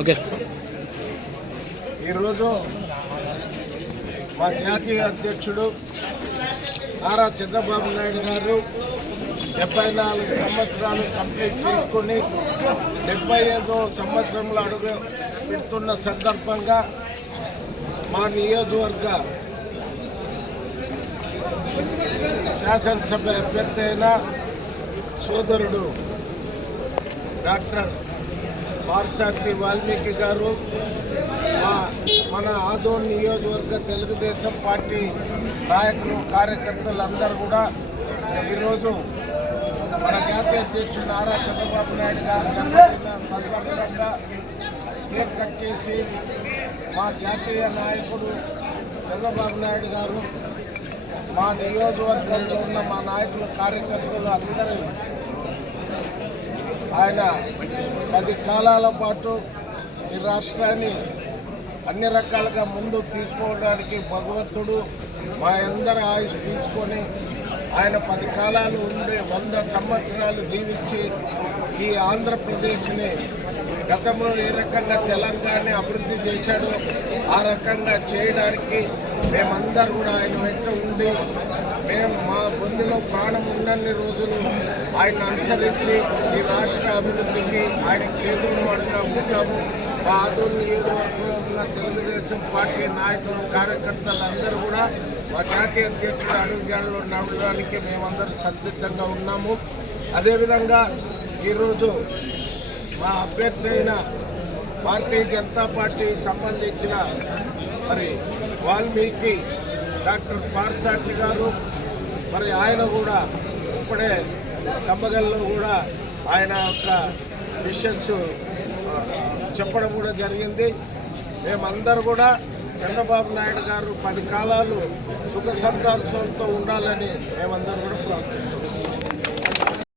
Okay. ఈరోజు మా జాతీయ అధ్యక్షుడు నారా చంద్రబాబు నాయుడు గారు డెబ్బై నాలుగు సంవత్సరాలు కంప్లీట్ చేసుకొని డెబ్బై ఐదో సంవత్సరంలో అడుగు పెడుతున్న సందర్భంగా మా నియోజకవర్గ శాసనసభ అభ్యర్థి అయిన సోదరుడు డాక్టర్ పార్సార్థి వాల్మీకి గారు మా మన ఆదోన్ నియోజకవర్గ తెలుగుదేశం పార్టీ నాయకులు కార్యకర్తలు అందరూ కూడా ఈరోజు మన జాతీయ అధ్యక్షుడు నారా చంద్రబాబు నాయుడు గారు సందర్భంగా కేక్ కట్ చేసి మా జాతీయ నాయకుడు చంద్రబాబు నాయుడు గారు మా నియోజకవర్గంలో ఉన్న మా నాయకులు కార్యకర్తలు అందరూ ఆయన పది కాలాల పాటు ఈ రాష్ట్రాన్ని అన్ని రకాలుగా ముందుకు తీసుకోవడానికి భగవంతుడు మా అందరి ఆయుష్ తీసుకొని ఆయన పది కాలాలు ఉండే వంద సంవత్సరాలు జీవించి ఈ ఆంధ్రప్రదేశ్ని గతంలో ఏ రకంగా తెలంగాణ అభివృద్ధి చేశాడో ఆ రకంగా చేయడానికి మేమందరూ కూడా ఆయన వెంట ఉండి ఇందులో ప్రాణం ఉన్నన్ని రోజులు ఆయన అనుసరించి ఈ రాష్ట్ర అభివృద్ధికి ఆయన చేతులు పడిన ఉంటాము మా ఆదూరు నియోజకవర్గంలో ఉన్న తెలుగుదేశం పార్టీ నాయకులు కార్యకర్తలు అందరూ కూడా మా జాతీయ అధ్యక్షుడు అడుగుజాడలో నడవడానికి మేమందరం సంసిద్ధంగా ఉన్నాము. అదేవిధంగా ఈరోజు మా అభ్యర్థి అయిన భారతీయ జనతా పార్టీ సంబంధించిన మరి వాల్మీకి డాక్టర్ పార్సాటి గారు మరి ఆయన కూడా ఇప్పుడే సమ్మగల్లో కూడా ఆయన యొక్క విషెస్ చెప్పడం కూడా జరిగింది. మేమందరూ కూడా చంద్రబాబు నాయుడు గారు పది కాలాలు సుఖ సంతోషంతో ఉండాలని మేమందరం కూడా ప్రార్థిస్తున్నాం.